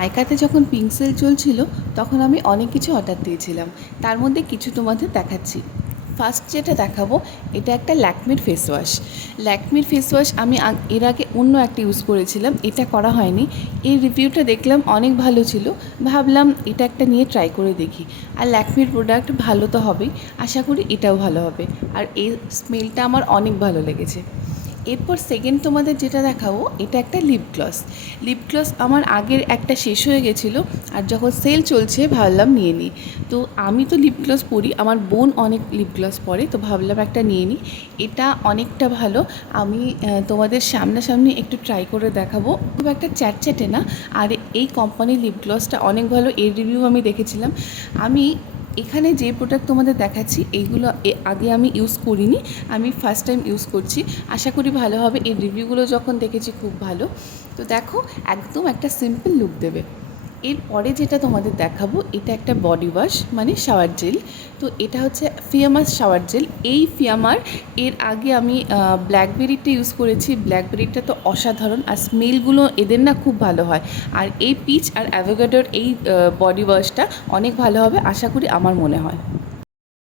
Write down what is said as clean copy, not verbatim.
নাইকাতে যখন pink sell চলছিল তখন আমি অনেক কিছু অর্ডার দিয়েছিলাম, তার মধ্যে কিছু তোমাদের দেখাচ্ছি। ফার্স্ট যেটা দেখাবো এটা একটা ল্যাকমির ফেস ওয়াশ। ল্যাকমির ফেস ওয়াশ আমি এর আগে অন্য একটা ইউজ করেছিলাম, এটা করা হয়নি। এই রিভিউটা দেখলাম অনেক ভালো ছিল, ভাবলাম এটা একটা নিয়ে ট্রাই করে দেখি। আর ল্যাকমির প্রোডাক্ট ভালো তো হবেই, আশা করি এটাও ভালো হবে। আর এই স্মেলটা আমার অনেক ভালো লেগেছে। এরপর সেকেন্ড তোমাদের যেটা দেখাবো এটা একটা লিপ গ্লস। লিপ গ্লস আমার আগের একটা শেষ হয়ে গেছিলো, আর যখন সেল চলছে ভাবলাম নিয়ে নিই। তো আমি তো লিপ গ্লস পরি, আমার বোন অনেক লিপ গ্লস পরে, তো ভাবলাম একটা নিয়ে নিই। এটা অনেকটা ভালো, আমি তোমাদের সামনাসামনি একটু ট্রাই করে দেখাবো। খুব একটা চ্যাটচ্যাটে না, আর এই কোম্পানির লিপ গ্লসটা অনেক ভালো, এর রিভিউ আমি দেখেছিলাম। আমি এখানে যে প্রোডাক্ট তোমাদের দেখাচ্ছি এইগুলো আগে আমি ইউজ করিনি, আমি ফার্স্ট টাইম ইউজ করছি, আশা করি ভালো হবে। এর রিভিউগুলো যখন দেখেছি খুব ভালো। তো দেখো, একদম একটা সিম্পল লুক দেবে। এরপরে যেটা তোমাদের দেখাবো এটা একটা বডি ওয়াশ মানে শাওয়ার জেল। তো এটা হচ্ছে ফিয়ামার শাওয়ার জেল। এই ফিয়ামার এর আগে আমি ব্ল্যাকবেরিটা ইউজ করেছি, ব্ল্যাকবেরিটা তো অসাধারণ, আর স্মেলগুলো এদের না খুব ভালো হয়। আর এই পিচ আর অ্যাভোকাডোর এই বডি ওয়াশটা অনেক ভালো হবে, আশা করি, আমার মনে হয়।